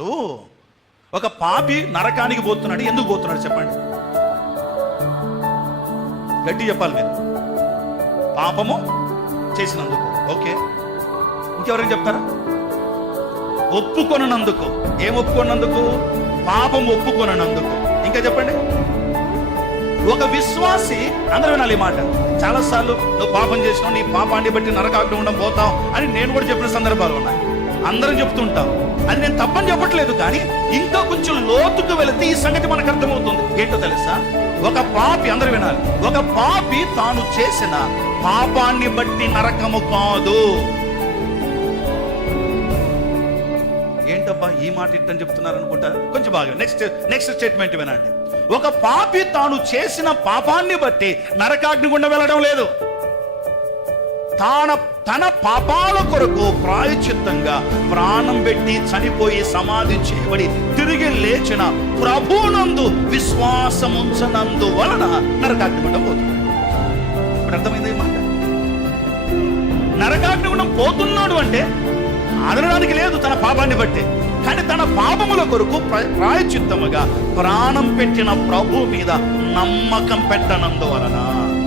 పోతున్నాడు ఒక పాపి నరకానికి పోతున్నాడు. ఎందుకు పోతున్నాడు చెప్పండి. గట్టి చెప్పాలి మీరు. పాపము చేసినందుకు. ఓకే. ఇంకెవరైనా చెప్తారా? ఒప్పుకొనందుకు ఏం ఒప్పుకొనందుకు పాపం ఒప్పుకొనందుకు ఇంకా చెప్పండి. ఒక విశ్వాసి అందరూ వినాలి ఈ మాట. చాలాసార్లు నువ్వు పాపం చేసినావు నీ పాపాన్ని బట్టి నరకాగ్నిగుండం పోతావు అని నేను కూడా చెప్పిన సందర్భాలు ఉన్నాయి. అందరం చెప్తుంటాం. అది నేను తప్పని చెప్పట్లేదు కానీ ఇంకా కొంచెం లోతుకు వెళితే ఈ సంగతి మనకు అర్థమవుతుంది. ఏంటో తెలుసా? ఒక పాపి అందరూ వినాలి. ఒక పాపి తాను చేసిన పాపాన్ని బట్టి నరకము కాదు. ఏంటబ్బా ఈ మాట ఇట్టని చెప్తున్నారు అనుకుంటారు కొంచెం బాగా నెక్స్ట్ నెక్స్ట్ స్టేట్మెంట్ వినండి. ఒక పాపి తాను చేసిన పాపాన్ని బట్టి నరకాగ్ని గుండా వెళ్ళడం లేదు. తాన తన పాపాల కొరకు ప్రాయచిత్తంగా ప్రాణం పెట్టి చనిపోయి సమాధి చేయబడి తిరిగి లేచిన ప్రభునందు విశ్వాసముంచనందు వలన నరకాగ్నిగుండం పోతుంది. ఇప్పుడు అర్థమైంది మాట? నరకాగ్నిగుండం పోతున్నాడు అంటే ఆదరడానికి లేదు తన పాపాన్ని బట్టి. కానీ తన పాపముల కొరకు ప్ర- ప్రాయచిత్తముగా ప్రాణం పెట్టిన ప్రభు మీద నమ్మకం పెట్టనందువలన